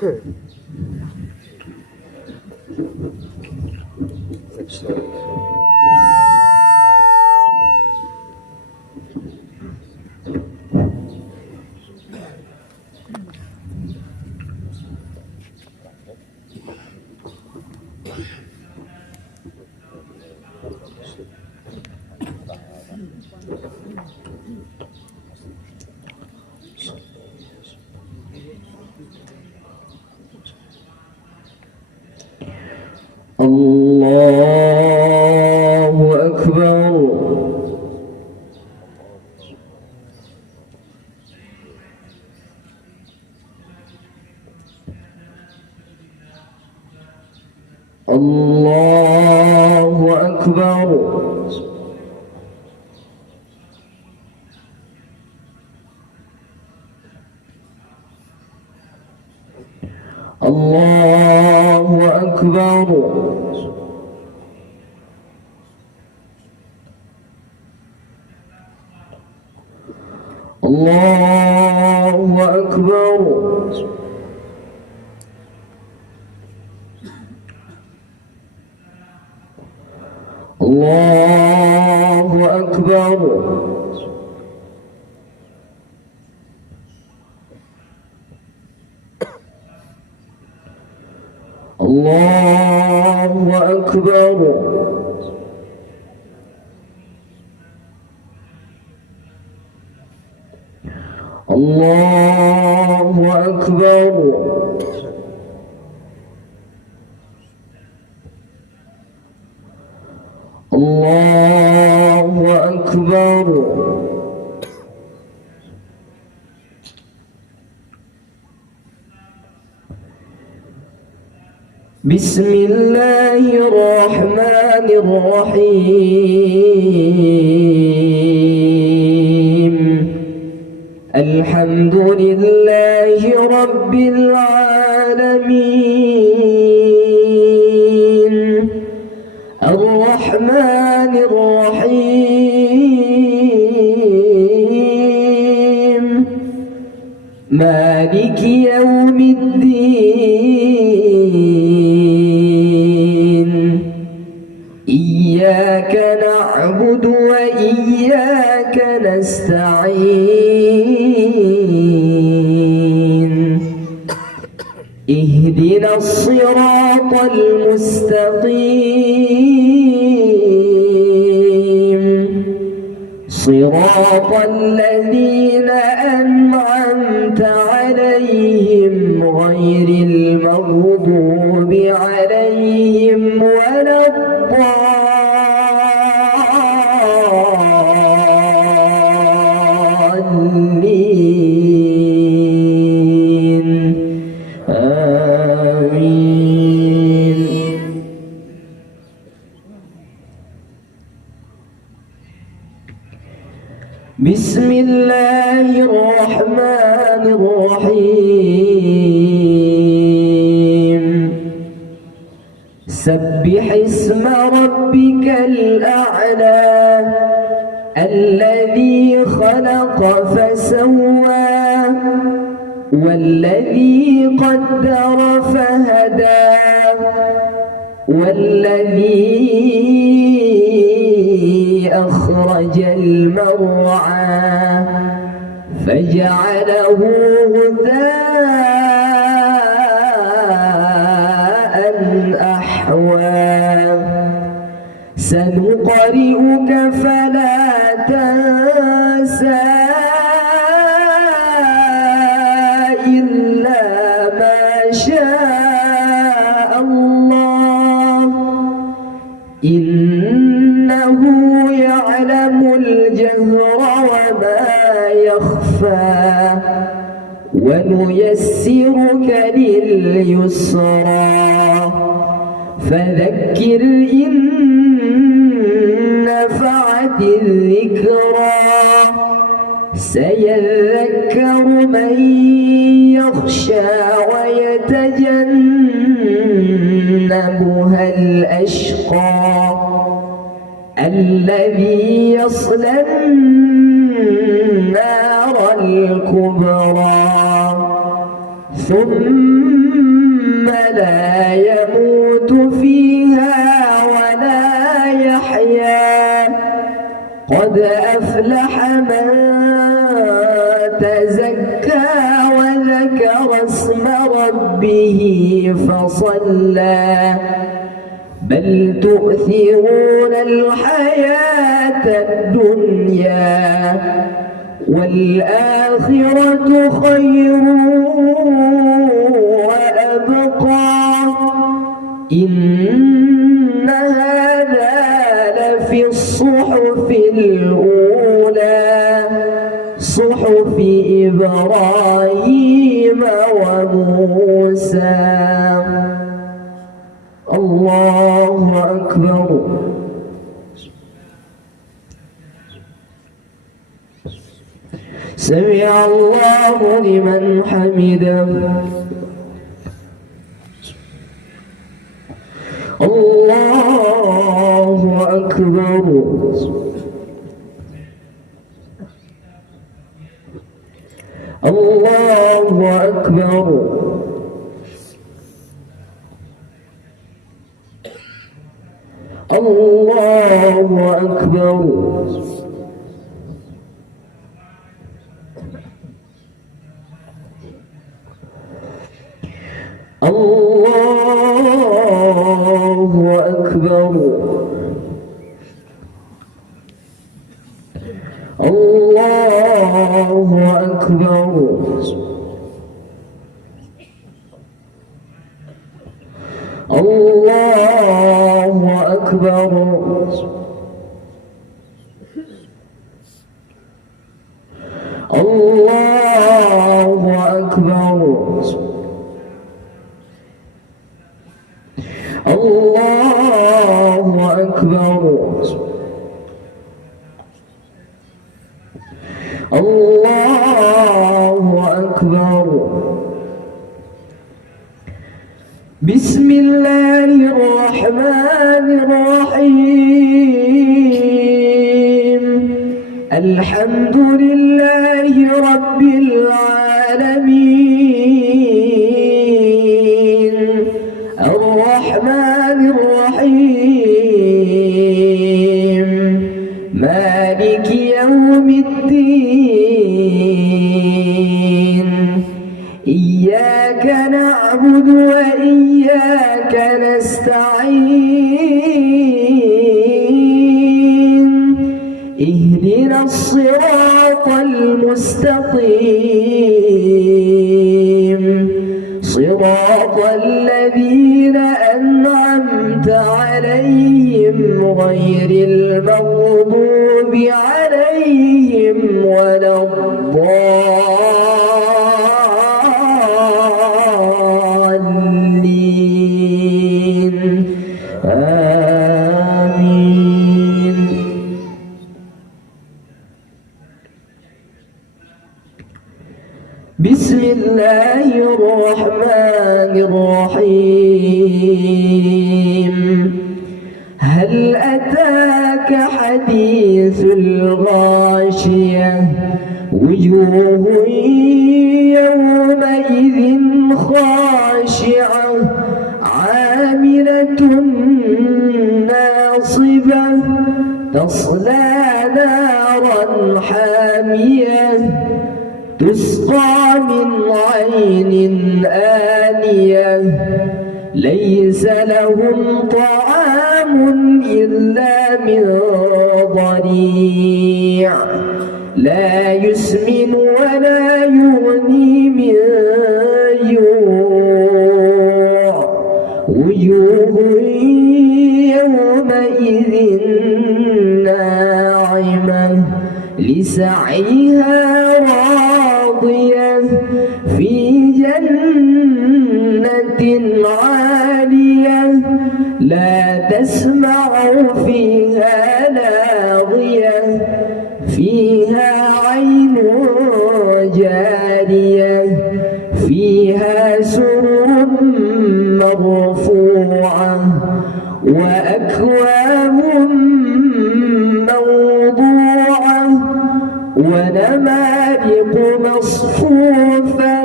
الله أكبر. الله أكبر. الله أكبر. الله أكبر. الله أكبر. الله أكبر. الله أكبر. الله أكبر. بسم الله الرحمن الرحيم. الحمد لله رب العالمين. الرحمن الرحيم. مالك يوم الدين. إياك نعبد وإياك نستعين. اهدنا الصراط المستقيم. صراط الذين أنعمت عليهم غير المغضوب عليهم ولا الضالين. آمين. بسم الله الرحمن الرحيم. سبح اسم ربك الأعلى الذي خلق فسوى والذي قدر فهدى والذي أخرج المرعى فجعله غثاء أحوى. سنقرئك فلا تنسى إلا ما شاء الله إنه يعلم الجهر وما يخفى. ونيسرك لليسرى فذكر إن نفعت الذكرى. سيذكر من يخشى ويتجنبها الأشقى الذي يصلى النار الكبرى ثم لا يموت فيها ولا يحيا قد أفلح من تزكى وذكر اسم ربه فصلى بل تؤثرون الحياة الدنيا والآخرة خير وأبقى إن هذا لفي الصحف الأولى صحف إبراهيم وموسى. الله أكبر. سمع الله لمن حمده. الله أكبر. الله أكبر. الله أكبر. الله أكبر. الله أكبر. الله أكبر. الله أكبر. الله أكبر. الله أكبر. بسم الله الرحمن الرحيم. الحمد لله رب العالمين الرحمن الرحيم مالك يوم الدين إياك نعبد وإياك نستعين اهدنا الصراط المستقيم صراط الذين أنعمت عليهم غير المغضوب عليهم ولا الضالين آمين. بسم الله الرحمن الرحيم. هل أتاك حديث الغاشية وجوه يومئذ خاشعة عاملة ناصبة تصلى نارا حامية تسقى من عين آنية ليس لهم طعام إلا من ضريع لا يسمن ولا يغني من جوع وجوه يومئذ ناعمة لسعيها راضية في جنة عالية لا تسمع فيها لاغية فيها عين جارية فيها سرر مرفوعة وأكواب موضوعة ونمارق مصفوفة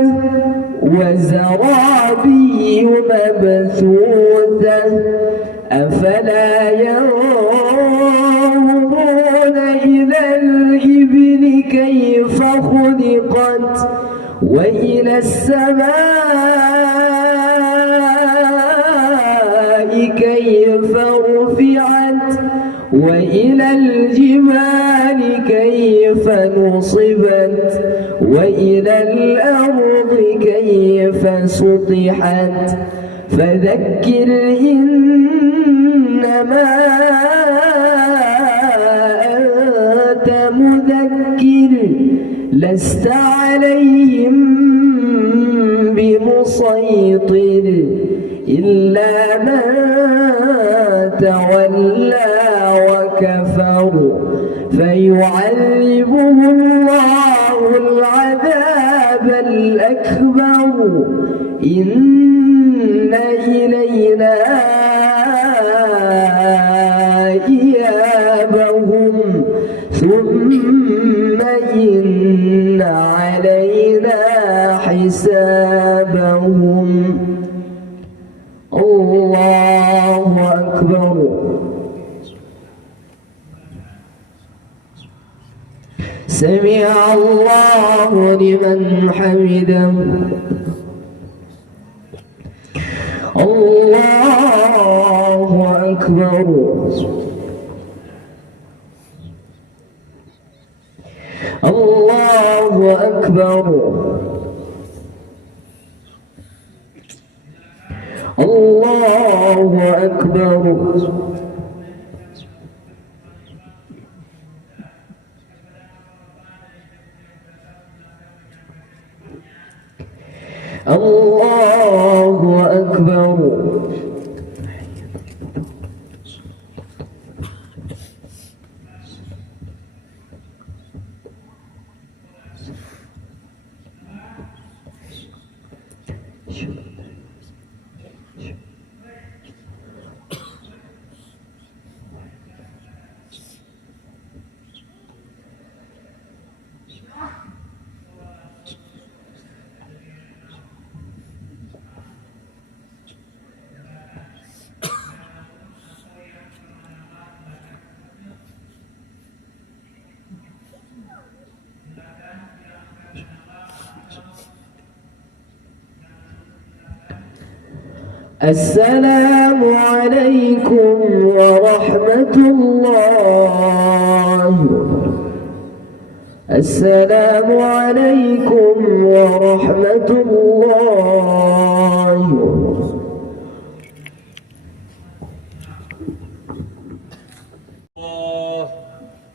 وزرابي العربي مبثوثة أفلا ينظرون إلى الإبل كيف خلقت وإلى السماء كيف رفعت وإلى الجبال كيف نصبت وإلى الأرض كيف سطحت فذكر إنما أنت مذكر لست عليهم بمسيطر إلا من تولى وكفر فيعذبه الله العذاب الأكبر إن إلينا إيابهم ثم إن علينا حسابهم. الله أكبر. سمع الله لمن حمده. الله أكبر. الله أكبر. الله أكبر. الله أكبر. السلام عليكم ورحمة الله. السلام عليكم ورحمة الله.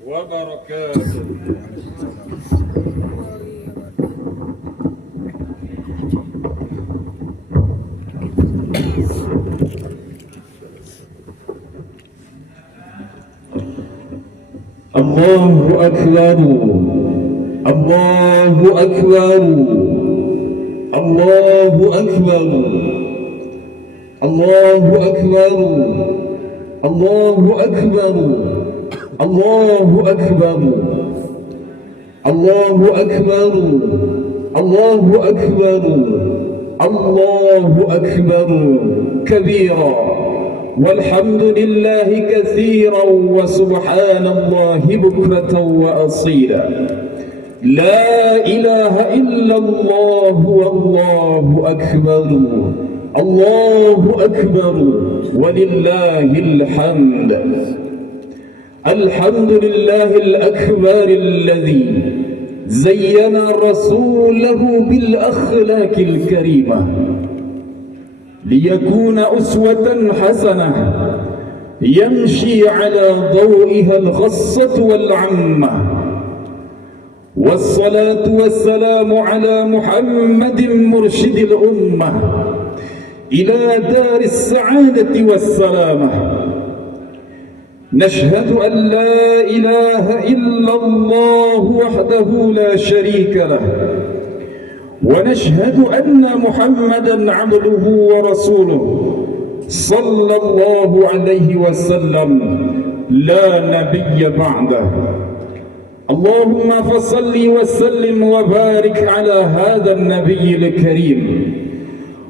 وبركاته. الله أكبر. الله أكبر. الله أكبر. الله أكبر. الله أكبر. الله أكبر. الله أكبر. الله أكبر. الله أكبر كبيرا والحمد لله كثيرا وسبحان الله بكرة وأصيلا. لا إله إلا الله والله أكبر. الله أكبر ولله الحمد. الحمد لله الأكبر الذي زين رسوله بالأخلاق الكريمة ليكون أسوة حسنة يمشي على ضوئها الخاصة والعامة. والصلاة والسلام على محمد مرشد الأمة إلى دار السعادة والسلامة. نشهد أن لا إله إلا الله وحده لا شريك له، ونشهد أن محمدًا عبده ورسوله صلى الله عليه وسلم لا نبي بعده. اللهم فصل وسلم وبارك على هذا النبي الكريم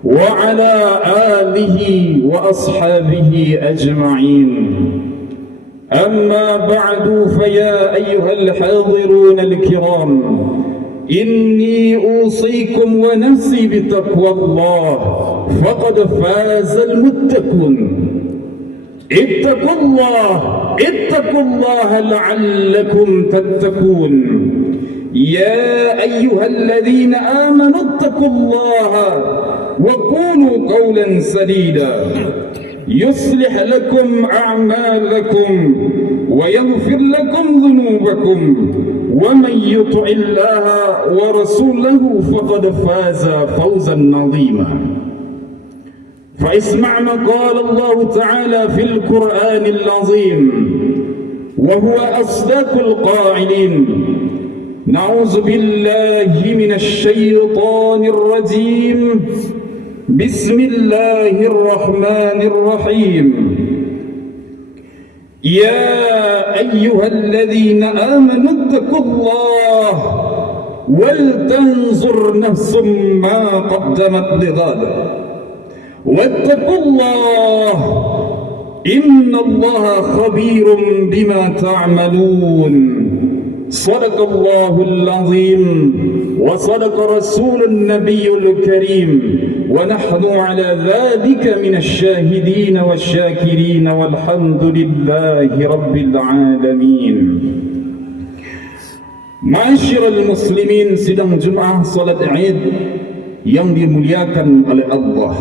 وعلى آله وأصحابه أجمعين. أما بعد فيا أيها الحاضرون الكرام، إني أوصيكم ونفسي بتقوى الله فقد فاز المتقون. اتقوا الله لعلكم تتقون. يا أيها الذين آمنوا اتقوا الله وقولوا قولا سديدا يصلح لكم أعمالكم ويغفر لكم ذنوبكم، ومن يطع الله ورسوله فقد فاز فوزا عظيما. فاسمع ما قال الله تعالى في القرآن العظيم وهو أصدق القائلين: نعوذ بالله من الشيطان الرجيم، بسم الله الرحمن الرحيم. يا أيها الذين آمنوا اتقوا الله ولتنظر نفس ما قدمت لغد واتقوا الله إن الله خبير بما تعملون. صدق الله العظيم وصدق رسول النبي الكريم، ونحن على ذلك من الشاهدين والشاكرين والحمد لله رب العالمين. Ma'asyiral muslimin, sidang Jumaah salat Id yang dimuliakan oleh Allah.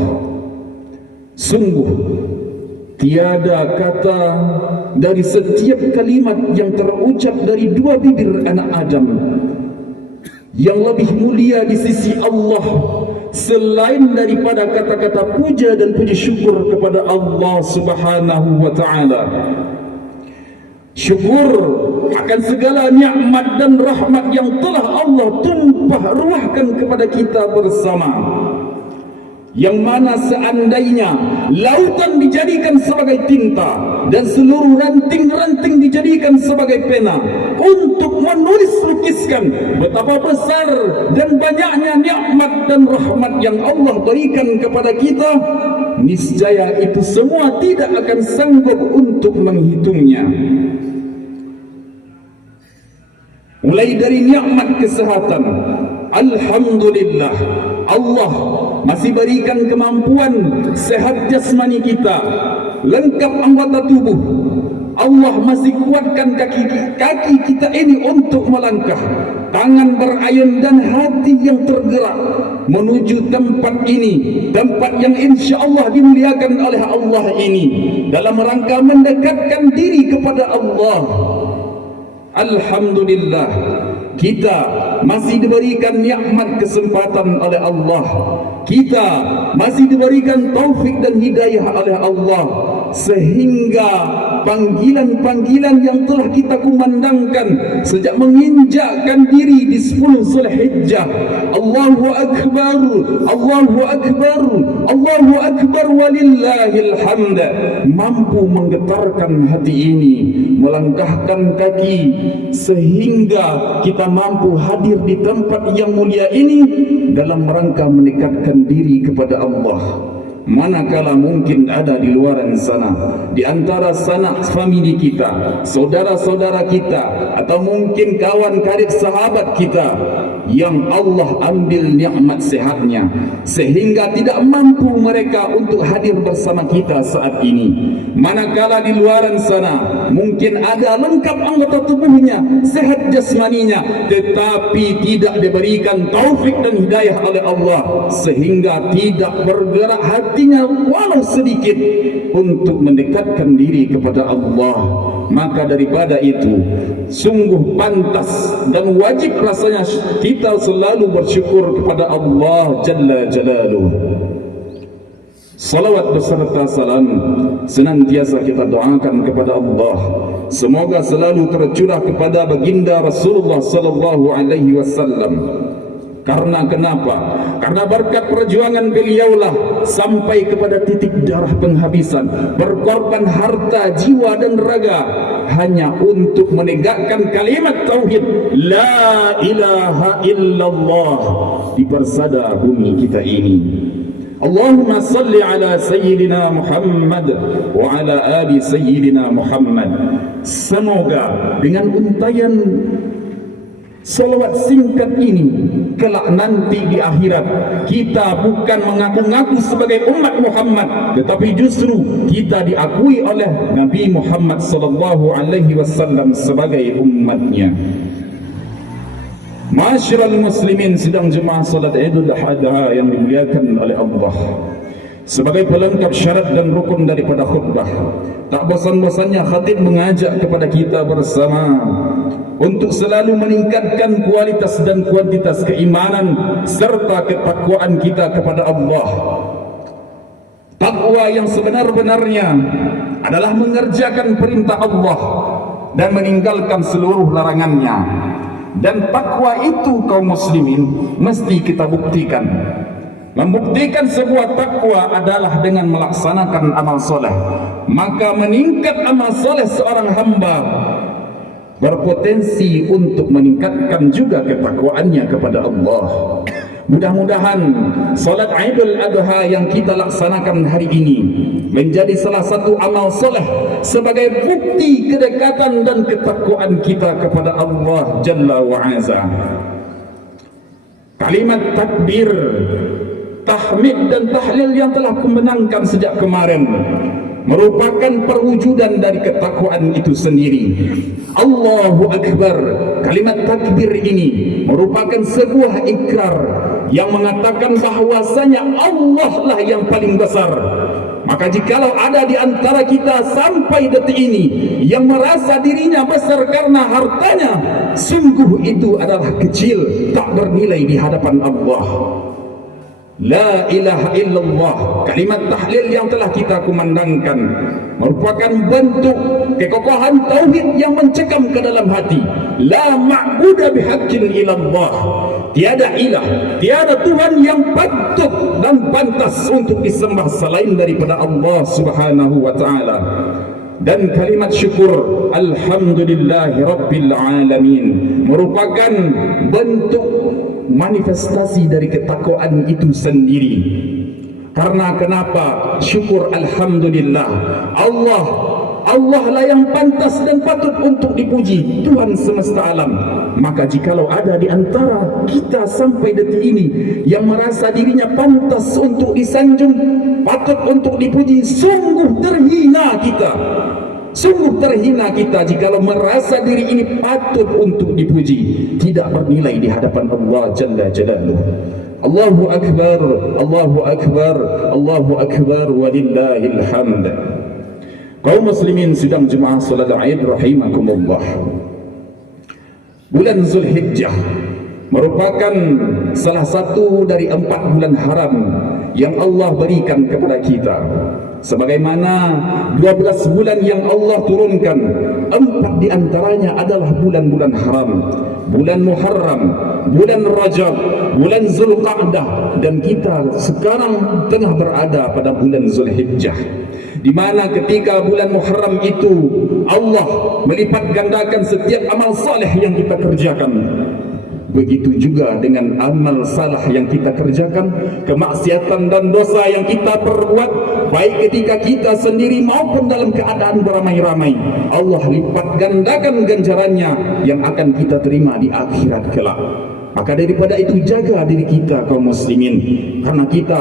Sungguh tiada kata dari setiap kalimat yang terucap dari dua bibir anak Adam yang lebih mulia di sisi Allah selain daripada kata-kata puja dan puji syukur kepada Allah Subhanahu wa taala. Syukur akan segala nikmat dan rahmat yang telah Allah tumpah ruahkan kepada kita bersama. Yang mana seandainya lautan dijadikan sebagai tinta dan seluruh ranting-ranting dijadikan sebagai pena untuk menulis lukiskan betapa besar dan banyaknya nikmat dan rahmat yang Allah berikan kepada kita, niscaya itu semua tidak akan sanggup untuk menghitungnya. Mulai dari nikmat kesehatan, alhamdulillah, Allah masih berikan kemampuan sehat jasmani kita, lengkap anggota tubuh. Allah masih kuatkan kaki kita ini untuk melangkah, tangan berayun dan hati yang tergerak menuju tempat ini, tempat yang insya Allah dimuliakan oleh Allah ini, dalam rangka mendekatkan diri kepada Allah. Alhamdulillah, kita masih diberikan nikmat kesempatan oleh Allah. Kita masih diberikan taufik dan hidayah oleh Allah, sehingga panggilan-panggilan yang telah kita kumandangkan sejak menginjakkan diri di 10 Zulhijjah, Allahu Akbar, Allahu Akbar, Allahu Akbar walillahil hamd, mampu menggetarkan hati ini, melangkahkan kaki, sehingga kita mampu hadir di tempat yang mulia ini dalam rangka mendekatkan diri kepada Allah. Manakala mungkin ada di luar sana, di antara sanak famili kita, saudara-saudara kita, atau mungkin kawan karib sahabat kita yang Allah ambil nikmat sehatnya sehingga tidak mampu mereka untuk hadir bersama kita saat ini. Manakala di luar sana mungkin ada lengkap anggota tubuhnya, sehat jasmaninya, tetapi tidak diberikan taufik dan hidayah oleh Allah sehingga tidak bergerak hatinya walau sedikit untuk mendekatkan diri kepada Allah. Maka daripada itu, sungguh pantas dan wajib rasanya kita selalu bersyukur kepada Allah Jalla Jalaluh. Salawat beserta salam senantiasa kita doakan kepada Allah, semoga selalu tercurah kepada baginda Rasulullah sallallahu alaihi wasallam. Karena kenapa? Karena berkat perjuangan beliaulah sampai kepada titik darah penghabisan, berkorban harta, jiwa dan raga hanya untuk menegakkan kalimat tauhid la ilaha illallah di persada bumi kita ini. Allahumma salli ala Sayyidina Muhammad wa ala ali Sayyidina Muhammad. Semoga dengan untayan salawat singkat ini, kelak nanti di akhirat kita bukan mengaku-ngaku sebagai umat Muhammad, tetapi justru kita diakui oleh Nabi Muhammad sallallahu alaihi wasallam sebagai umatnya. Masyiral muslimin, sidang jemaah salat Idul Adha yang dimuliakan oleh Allah. Sebagai pelengkap syarat dan rukun daripada khutbah, tak bosan-bosannya khatib mengajak kepada kita bersama untuk selalu meningkatkan kualitas dan kuantitas keimanan serta ketakwaan kita kepada Allah. Takwa yang sebenar-benarnya adalah mengerjakan perintah Allah dan meninggalkan seluruh larangannya. Dan takwa itu kaum muslimin mesti kita buktikan. Membuktikan sebuah takwa adalah dengan melaksanakan amal soleh. Maka meningkat amal soleh seorang hamba berpotensi untuk meningkatkan juga ketakwaannya kepada Allah. Mudah-mudahan salat Idul Adha yang kita laksanakan hari ini menjadi salah satu amal soleh sebagai bukti kedekatan dan ketakwaan kita kepada Allah Jalla wa Azza. Kalimat takbir, tahmid dan tahlil yang telah kumenangkan sejak kemarin merupakan perwujudan dari ketakwaan itu sendiri. Allahu Akbar. Kalimat takbir ini merupakan sebuah ikrar yang mengatakan bahwasanya Allah lah yang paling besar. Maka jikalau ada di antara kita sampai detik ini yang merasa dirinya besar karena hartanya, sungguh itu adalah kecil, tak bernilai di hadapan Allah. La ilaha illallah, kalimat tahlil yang telah kita kumandangkan merupakan bentuk kekokohan tauhid yang mencekam ke dalam hati. La ma'budu bihaqqin illallah, tiada ilah, tiada Tuhan yang patut dan pantas untuk disembah selain daripada Allah Subhanahu wa taala. Dan kalimat syukur alhamdulillahi rabbil alamin merupakan bentuk manifestasi dari ketakwaan itu sendiri. Karena kenapa syukur alhamdulillah, Allah lah yang pantas dan patut untuk dipuji, Tuhan semesta alam. Maka jikalau ada di antara kita sampai detik ini yang merasa dirinya pantas untuk disanjung, patut untuk dipuji, sungguh terhina kita. Sungguh terhina kita jikalau merasa diri ini patut untuk dipuji, tidak bernilai di hadapan Allah Jalla Jalaluhu. Allahu Akbar, Allahu Akbar, Allahu Akbar, walillahil hamd. Kaum muslimin sidang jemaah salat Id rahimakumullah. Bulan Zulhijjah merupakan salah satu dari 4 bulan haram yang Allah berikan kepada kita. Sebagaimana 12 bulan yang Allah turunkan, 4 di antaranya adalah bulan-bulan haram. Bulan Muharram, bulan Rajab, bulan Zulqa'dah, dan kita sekarang tengah berada pada bulan Zulhijjah, di mana ketika bulan Muharram itu Allah melipat gandakan setiap amal saleh yang kita kerjakan. Begitu juga dengan amal salah yang kita kerjakan, kemaksiatan dan dosa yang kita perbuat, baik ketika kita sendiri maupun dalam keadaan beramai-ramai, Allah lipat gandakan ganjarannya yang akan kita terima di akhirat kelak. Maka daripada itu jaga diri kita kaum muslimin, karena kita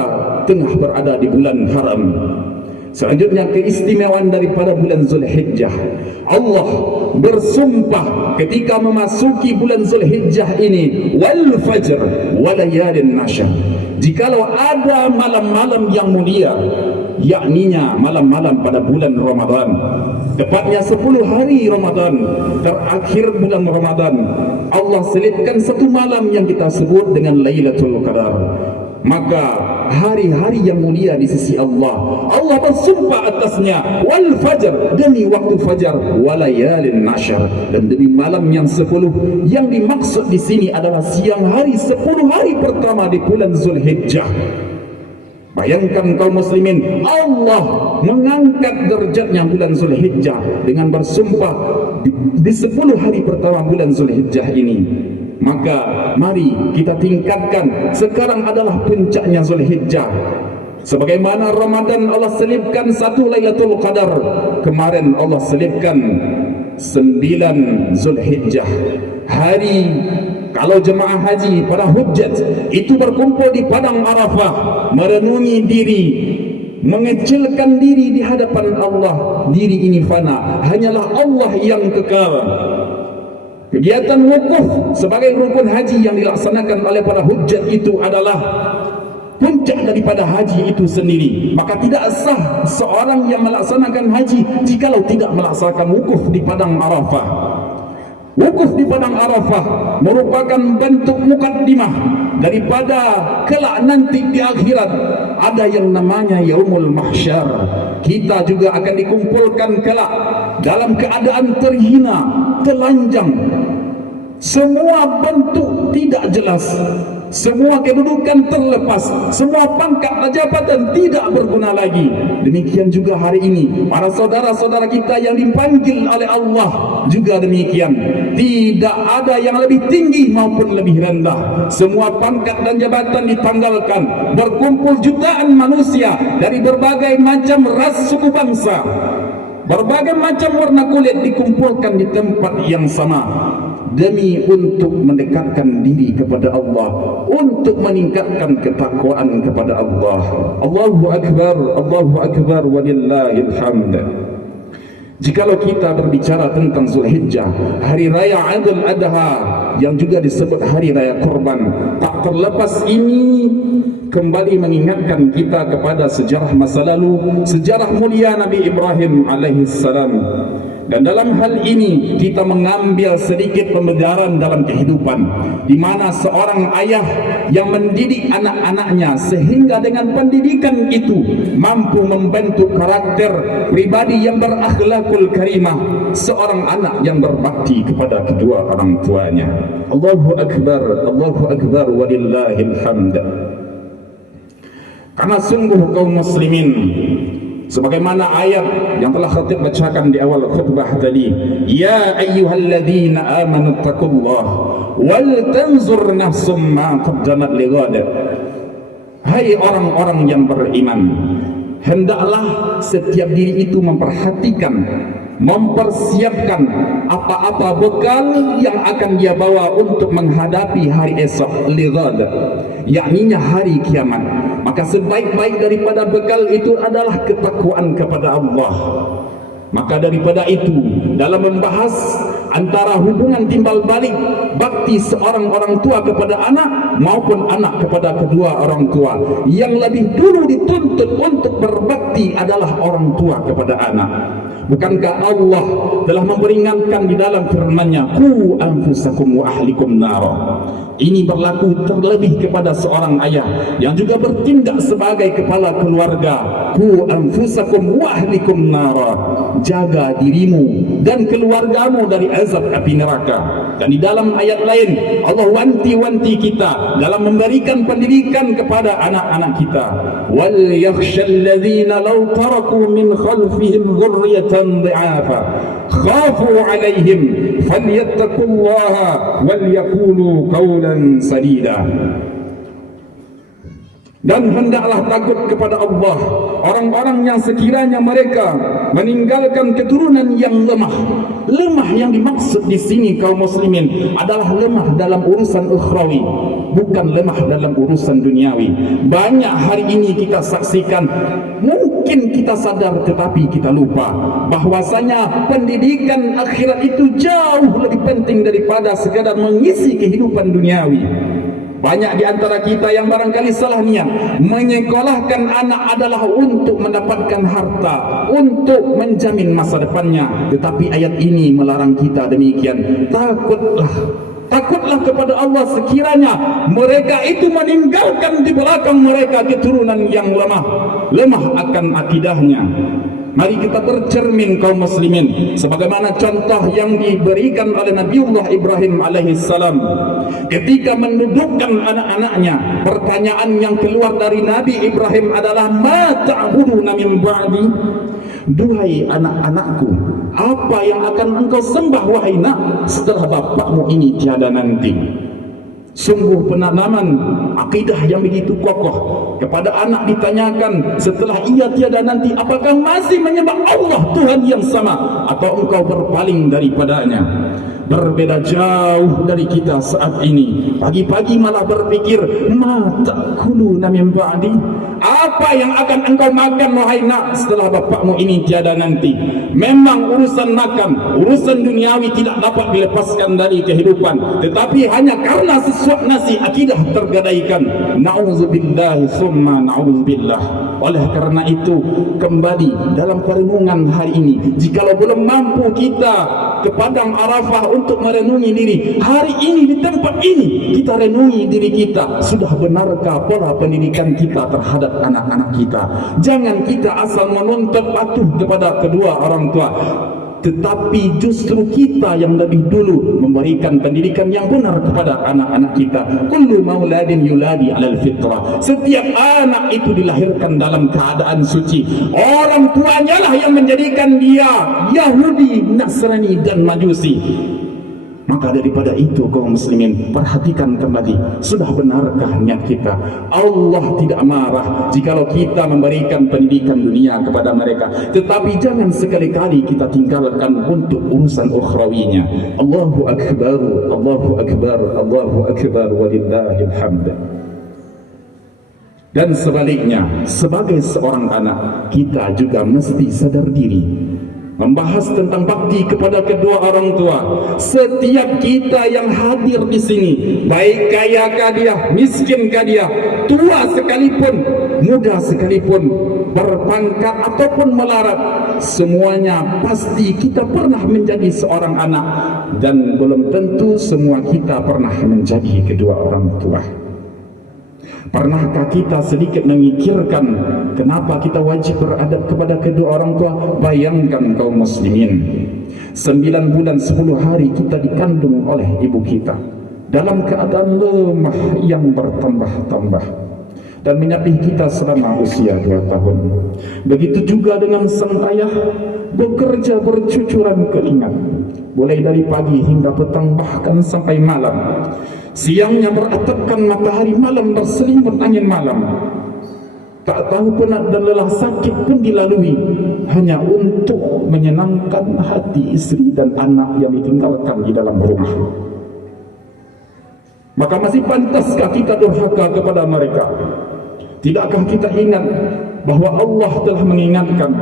tengah berada di bulan haram. Selanjutnya keistimewaan daripada bulan Zulhijjah, Allah bersumpah ketika memasuki bulan Zulhijjah ini, wal fajr walayalin nashr. Jikalau ada malam-malam yang mulia, yakninya malam-malam pada bulan Ramadan, tepatnya 10 hari Ramadan, terakhir bulan Ramadan, Allah selipkan satu malam yang kita sebut dengan Lailatul Qadar. Maka hari-hari yang mulia di sisi Allah, Allah bersumpah atasnya, wal fajr, demi waktu fajar, walayalin nashr, dan demi malam yang 10. Yang dimaksud di sini adalah siang hari 10 hari pertama di bulan Zulhijjah. Bayangkan kaum muslimin, Allah mengangkat derajatnya bulan Zulhijjah dengan bersumpah di 10 hari pertama bulan Zulhijjah ini. Maka mari kita tingkatkan. Sekarang adalah puncaknya Zulhijjah. Sebagaimana Ramadan Allah selipkan 1 Lailatul Qadar, kemarin Allah selipkan 9 Zulhijjah. Hari kalau jemaah haji para hujjat itu berkumpul di padang Arafah, merenungi diri, mengecilkan diri di hadapan Allah. Diri ini fana, hanyalah Allah yang kekal. Kegiatan wukuf sebagai rukun haji yang dilaksanakan oleh para hujjat itu adalah puncak daripada haji itu sendiri. Maka tidak sah seorang yang melaksanakan haji jikalau tidak melaksanakan wukuf di padang Arafah. Wukuf di padang Arafah merupakan bentuk mukaddimah daripada kelak nanti di akhirat ada yang namanya Yaumul Mahsyar. Kita juga akan dikumpulkan kelak dalam keadaan terhina, telanjang, semua bentuk tidak jelas, semua kedudukan terlepas, semua pangkat jabatan tidak berguna lagi. Demikian juga hari ini para saudara-saudara kita yang dipanggil oleh Allah juga demikian. Tidak ada yang lebih tinggi maupun lebih rendah. Semua pangkat dan jabatan ditanggalkan. Berkumpul jutaan manusia dari berbagai macam ras suku bangsa, berbagai macam warna kulit dikumpulkan di tempat yang sama demi untuk mendekatkan diri kepada Allah, untuk meningkatkan ketakwaan kepada Allah. Allahu Akbar walillahil hamd. Jikalau kita berbicara tentang Zulhijjah, hari raya Idul Adha yang juga disebut hari raya kurban, tak terlepas ini kembali mengingatkan kita kepada sejarah masa lalu, sejarah mulia Nabi Ibrahim alaihissalam. Dan dalam hal ini kita mengambil sedikit pembelajaran dalam kehidupan, di mana seorang ayah yang mendidik anak-anaknya sehingga dengan pendidikan itu mampu membentuk karakter pribadi yang berakhlakul karimah, seorang anak yang berbakti kepada kedua orang tuanya. Allahu Akbar walillahil hamd. Karena sungguh kaum muslimin, sebagaimana ayat yang telah khatib bacakan di awal khutbah tadi, ya ayyuhalladzina amanu taqullah wal tanzur nafsum ma qaddamat lighad. Hai orang-orang yang beriman, hendaklah setiap diri itu memperhatikan, mempersiapkan apa-apa bekal yang akan dia bawa untuk menghadapi hari esok, lighad, yakninya hari kiamat. Maka sebaik-baik daripada bekal itu adalah ketakwaan kepada Allah. Maka daripada itu, dalam membahas antara hubungan timbal balik bakti seorang orang tua kepada anak maupun anak kepada kedua orang tua, yang lebih dulu dituntut untuk berbakti adalah orang tua kepada anak. Bukankah Allah telah memperingatkan di dalam firman-Nya, qu anfusakum wa ahlikum nara. Ini berlaku terlebih kepada seorang ayah yang juga bertindak sebagai kepala keluarga. Qu anfusakum wa ahlikum nara. Jaga dirimu dan keluargamu dari azab api neraka. Dan di dalam ayat lain Allah wanti-wanti kita dalam memberikan pendidikan kepada anak-anak kita. Wal yakhshal ladzina law taraku min khalfihim dhurriyatan dhi'afa khafu 'alaihim falyattaqullaha wal yaqulu qawlan sadida. Dan hendaklah takut kepada Allah orang-orang yang sekiranya mereka meninggalkan keturunan yang lemah. Lemah yang dimaksud di sini kaum muslimin adalah lemah dalam urusan ukhrawi, bukan lemah dalam urusan duniawi. Banyak hari ini kita saksikan, mungkin kita sadar tetapi kita lupa bahwasanya pendidikan akhirat itu jauh lebih penting daripada sekadar mengisi kehidupan duniawi. Banyak di antara kita yang barangkali salah niat, menyekolahkan anak adalah untuk mendapatkan harta, untuk menjamin masa depannya. Tetapi ayat ini melarang kita demikian. Takutlah kepada Allah sekiranya mereka itu meninggalkan di belakang mereka keturunan yang lemah akan akidahnya. Mari kita bercermin kaum muslimin, sebagaimana contoh yang diberikan oleh Nabiullah Ibrahim alaihissalam ketika mendudukkan anak-anaknya. Pertanyaan yang keluar dari Nabi Ibrahim adalah, ma ta'buduna min ba'di? Duhai anak-anakku, apa yang akan engkau sembah wahai nak setelah bapakmu ini tiada nanti? Sungguh penanaman akidah yang begitu kokoh. Kepada anak ditanyakan setelah ia tiada nanti, apakah masih menyembah Allah Tuhan yang sama, atau engkau berpaling daripadanya? Berbeda jauh dari kita saat ini. Pagi-pagi malah berpikir, ma ta'kuluna min ba'di, apa yang akan engkau makan wahai nak setelah bapakmu ini tiada nanti? Memang urusan makan, urusan duniawi tidak dapat dilepaskan dari kehidupan, tetapi hanya karena sesuap nasi akidah tergadaikan. Na'udzubillahi summa na'udzubillah. Oleh karena itu, kembali dalam perenungan hari ini, jikalau belum mampu kita ke padang Arafah untuk merenungi diri, hari ini di tempat ini kita renungi diri kita, sudah benarkah pola pendidikan kita terhadap anak-anak kita? Jangan kita asal menuntut patuh kepada kedua orang tua, tetapi justru kita yang lebih dulu memberikan pendidikan yang benar kepada anak-anak kita. Kullu mauladin yuladi alal fitrah. Setiap anak itu dilahirkan dalam keadaan suci. Orang tuanya lah yang menjadikan dia Yahudi, Nasrani dan Majusi. Maka daripada itu, kaum muslimin, perhatikan kembali, sudah benarkah niat kita? Allah tidak marah jikalau kita memberikan pendidikan dunia kepada mereka, tetapi jangan sekali-kali kita tinggalkan untuk urusan ukhrawinya. Allahu akbar, Allahu akbar, Allahu akbar, walillahil hamd. Dan sebaliknya, sebagai seorang anak, kita juga mesti sadar diri. Membahas tentang bakti kepada kedua orang tua. Setiap kita yang hadir di sini, baik kaya kah dia, miskin kah dia, tua sekalipun, muda sekalipun, berpangkat ataupun melarat, semuanya pasti kita pernah menjadi seorang anak, dan belum tentu semua kita pernah menjadi kedua orang tua. Pernahkah kita sedikit memikirkan kenapa kita wajib beradab kepada kedua orang tua? Bayangkan kaum muslimin, 9 bulan 10 hari kita dikandung oleh ibu kita dalam keadaan lemah yang bertambah-tambah dan menyapih kita selama usia 2 tahun. Begitu juga dengan sang ayah, bekerja bercucuran keringat, mulai dari pagi hingga petang, bahkan sampai malam. Siangnya beratapkan matahari, malam berselimut angin malam. Tak tahu penat dan lelah sakit pun dilalui, hanya untuk menyenangkan hati istri dan anak yang ditinggalkan di dalam rumah. Maka masih pantaskah kita durhaka kepada mereka? Tidakkah kita ingat bahwa Allah telah mengingatkan,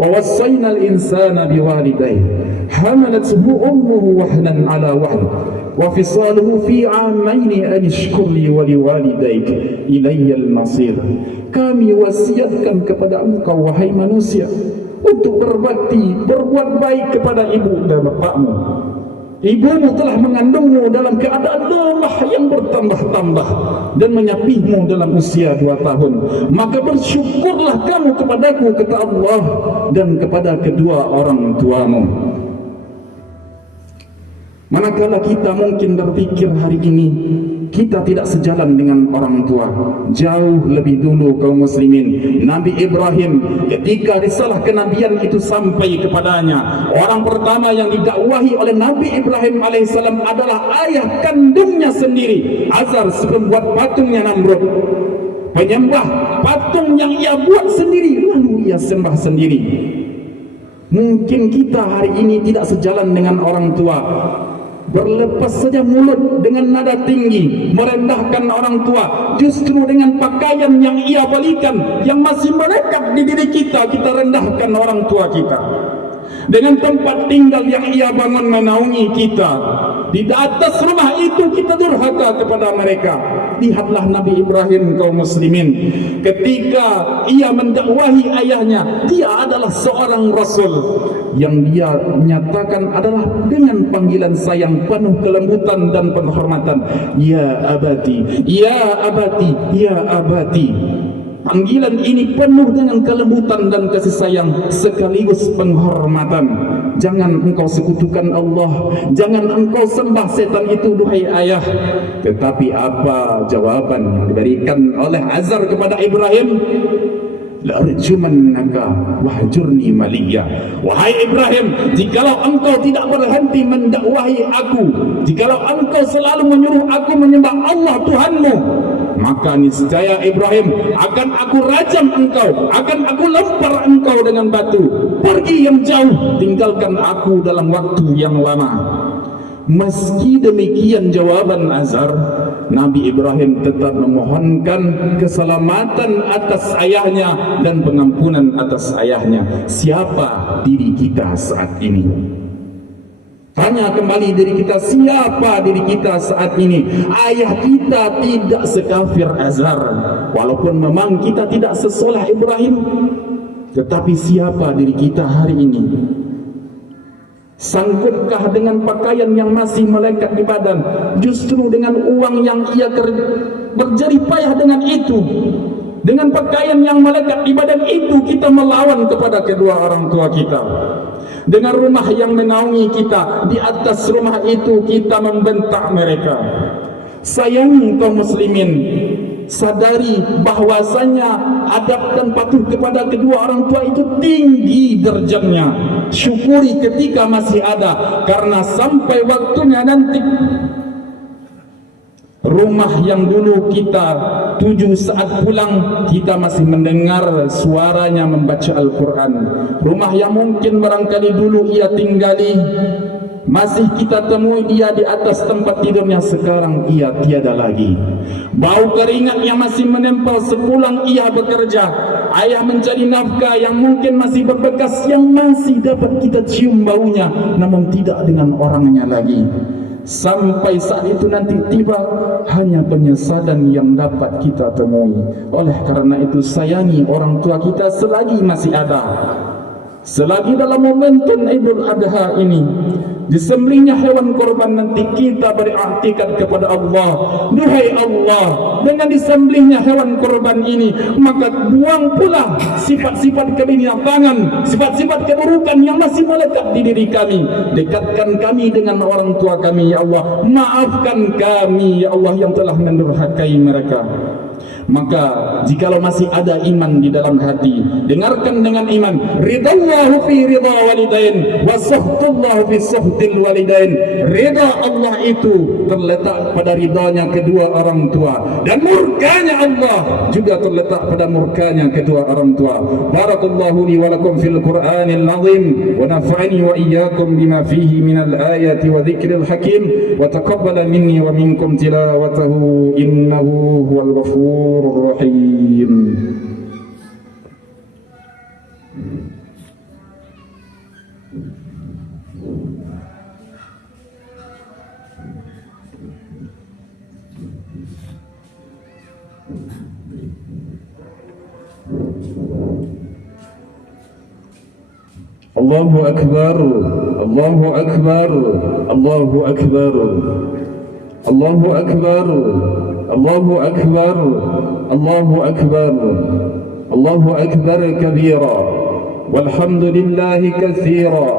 wa wassaynal insana biwalidayhi hamalathu ummuhu wahnan ala wahn wa fisaluhu fi 'amaini an ishkur li wa liwalidayk ilayyal masir. Kami wasiatkan kepada engkau wahai manusia untuk berbakti, berbuat baik kepada ibu dan bapakmu. Ibumu telah mengandungmu dalam keadaan lemah yang bertambah-tambah dan menyapihmu dalam usia 2 tahun. Maka bersyukurlah kamu kepadaku, kata Allah, dan kepada kedua orang tuamu. Manakala kita mungkin berpikir hari ini kita tidak sejalan dengan orang tua, jauh lebih dulu kaum muslimin, Nabi Ibrahim ketika risalah kenabian itu sampai kepadanya, orang pertama yang didakwahi oleh Nabi Ibrahim alaihissalam adalah ayah kandungnya sendiri, Azar, pembuat patungnya Namrud, penyembah patung yang ia buat sendiri lalu ia sembah sendiri. Mungkin kita hari ini tidak sejalan dengan orang tua, berlepas saja mulut dengan nada tinggi, merendahkan orang tua, justru dengan pakaian yang ia belikan, yang masih melekat di diri kita, kita rendahkan orang tua kita. Dengan tempat tinggal yang ia bangun menaungi kita, di atas rumah itu kita durhaka kepada mereka. Lihatlah Nabi Ibrahim kaum muslimin, ketika ia mendakwahi ayahnya, dia adalah seorang rasul yang dia nyatakan adalah dengan panggilan sayang penuh kelembutan dan penghormatan, ya abati, ya abati, ya abati. Panggilan ini penuh dengan kelembutan dan kasih sayang sekaligus penghormatan. Jangan engkau sekutukan Allah, jangan engkau sembah setan itu duhai ayah. Tetapi apa jawaban yang diberikan oleh Azar kepada Ibrahim? la'arjumannaka wahjurni maliyya. Wahai Ibrahim, jikalau engkau tidak berhenti mendakwahi aku, jikalau engkau selalu menyuruh aku menyembah Allah Tuhanmu, maka niscaya Ibrahim akan aku rajam engkau, akan aku lempar engkau dengan batu. Pergi yang jauh, tinggalkan aku dalam waktu yang lama. Meski demikian jawaban Azar, Nabi Ibrahim tetap memohonkan keselamatan atas ayahnya dan pengampunan atas ayahnya. Siapa diri kita saat ini? Tanya kembali diri kita, siapa diri kita saat ini? Ayah kita tidak sekafir Azar, walaupun memang kita tidak sesoleh Ibrahim, tetapi siapa diri kita hari ini? Sanggupkah dengan pakaian yang masih melekat di badan, justru dengan uang yang ia berjerih payah dengan itu, dengan pakaian yang melekat di badan itu, kita melawan kepada kedua orang tua kita? Dengan rumah yang menaungi kita, di atas rumah itu kita membentak mereka. Sayang kaum muslimin, sadari bahwasanya adab dan patuh kepada kedua orang tua itu tinggi derajatnya. Syukuri ketika masih ada, karena sampai waktunya nanti rumah yang dulu kita tuju saat pulang, kita masih mendengar suaranya membaca Al-Quran. Rumah yang mungkin barangkali dulu ia tinggali, masih kita temui dia di atas tempat tidurnya, sekarang ia tiada lagi. Bau keringat yang masih menempel sepulang ia bekerja. Ayah mencari nafkah yang mungkin masih berbekas, yang masih dapat kita cium baunya, namun tidak dengan orangnya lagi. Sampai saat itu nanti tiba, hanya penyesalan yang dapat kita temui. Oleh karena itu, sayangi orang tua kita selagi masih ada. Selagi dalam momentum Idul Adha ini, disembelihnya hewan korban, nanti kita beriktikad kepada Allah. Duhai Allah, dengan disembelihnya hewan korban ini, maka buang pula sifat-sifat kebinatangan, sifat-sifat keburukan yang masih melekat di diri kami. Dekatkan kami dengan orang tua kami, ya Allah. Maafkan kami, ya Allah, yang telah mendurhakai mereka. Maka jikalau masih ada iman di dalam hati, dengarkan dengan iman. Ridallahu fi ridha walidain wa sahtullahu fi sahtil walidain. Ridha Allah itu terletak pada ridhanya kedua orang tua, dan murkanya Allah juga terletak pada murkanya kedua orang tua. Barakallahu li wa lakum fil Qur'anil azim, wa nafa'ani wa iyyakum bima fihi minal ayati wa dzikril hakim, wa taqabbala minni wa minkum tilawatahu innahu huwal ghafur الرحيم. الله أكبر الله أكبر الله أكبر الله أكبر الله أكبر الله أكبر الله أكبر كبيرا والحمد لله كثيرا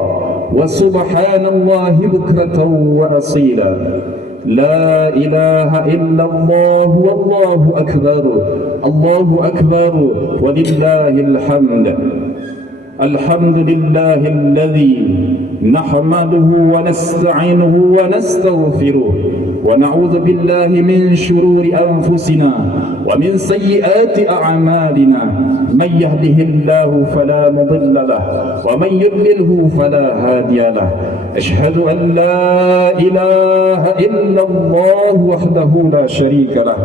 وسبحان الله بكرة وأصيلا لا إله إلا الله والله أكبر الله أكبر ولله الحمد. الحمد لله الذي نحمده ونستعينه ونستغفره ونعوذ بالله من شرور أنفسنا ومن سيئات أعمالنا. من يهده الله فلا مضل له ومن يضلله فلا هادي له. أشهد أن لا إله إلا الله وحده لا شريك له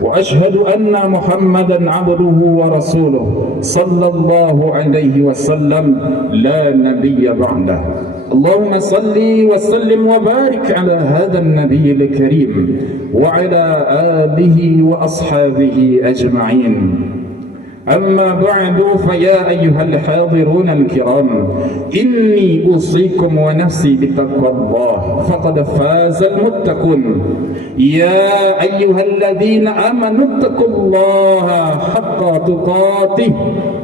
وأشهد أن محمدا عبده ورسوله صلى الله عليه وسلم لا نبي بعده. اللهم صل وسلم وبارك على هذا النبي الكريم وعلى آله وأصحابه أجمعين. أما بعد، فيا أيها الحاضرون الكرام، إني أوصيكم ونفسي بتقوى الله فقد فاز المتقون. يا أيها الذين آمنوا اتقوا الله حق تقاته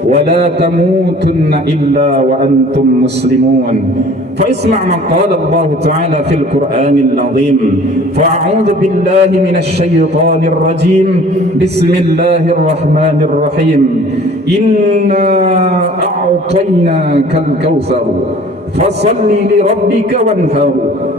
ولا تموتن إلا وأنتم مسلمون. فاسمع ما قال الله تعالى في القرآن العظيم. فأعوذ بالله من الشيطان الرجيم. بسم الله الرحمن الرحيم. إنا أعطيناك الكوثر فصل لربك وانحر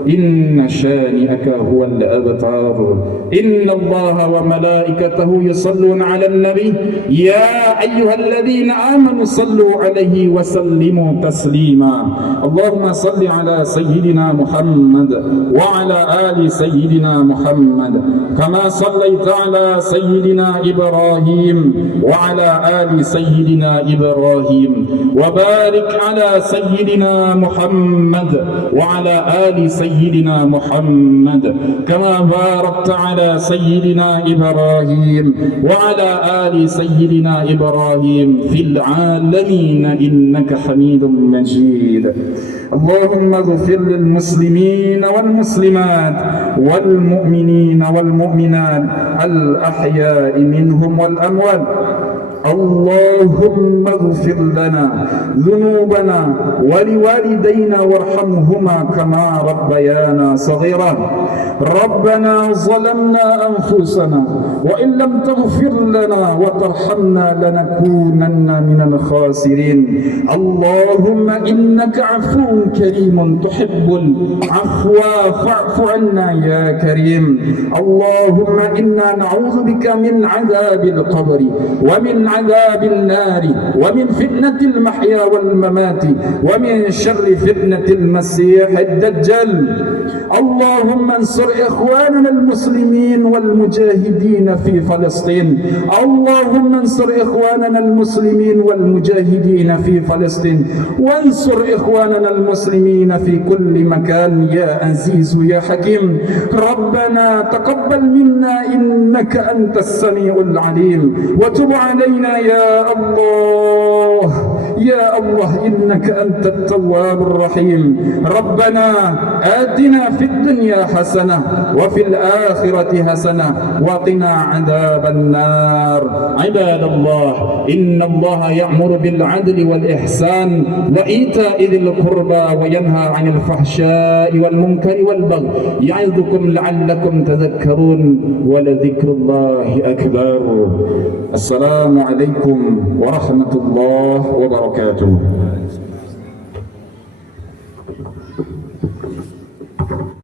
إن شانئك هو الأبتر إن الله وملائكته يصلون على النبي يا أيها الذين آمنوا صلوا عليه وسلموا تسليما اللهم صل على سيدنا محمد وعلى آل سيدنا محمد كما صليت على سيدنا إبراهيم وعلى آل سيدنا إبراهيم وبارك على سيدنا محمد وعلى آل سيدنا محمد كما باركت على سيدنا إبراهيم وعلى آل سيدنا إبراهيم في العالمين إنك حميد مجيد اللهم اغفر للمسلمين والمسلمات والمؤمنين والمؤمنات الأحياء منهم والأموات اللهم اغفر لنا ذنوبنا ولوالدينا وارحمهما كما ربيانا صغيرا ربنا ظلمنا أنفسنا وإن لم تغفر لنا وترحمنا لنكونن من الخاسرين اللهم إنك عفو كريم تحب العفو فاعف عنا يا كريم اللهم إنا نعوذ بك من عذاب القبر ومن عذاب النار ومن فتنة المحيا والممات ومن شر فتنة المسيح الدجال اللهم انصر إخواننا المسلمين والمجاهدين في فلسطين اللهم انصر إخواننا المسلمين والمجاهدين في فلسطين وانصر إخواننا المسلمين في كل مكان يا عزيز يا حكيم ربنا تقبل منا إنك أنت السميع العليم وتب علينا يا الله يا الله إنك أنت التواب الرحيم ربنا آتنا في الدنيا حسنة وفي الآخرة حسنة وقنا عذاب النار عباد الله إن الله يأمر بالعدل والإحسان وإيتاء ذي القربى وينهى عن الفحشاء والمنكر والبغي يعظكم لعلكم تذكرون ولذكر الله أكبر السلام عليكم ورحمة الله وبركاته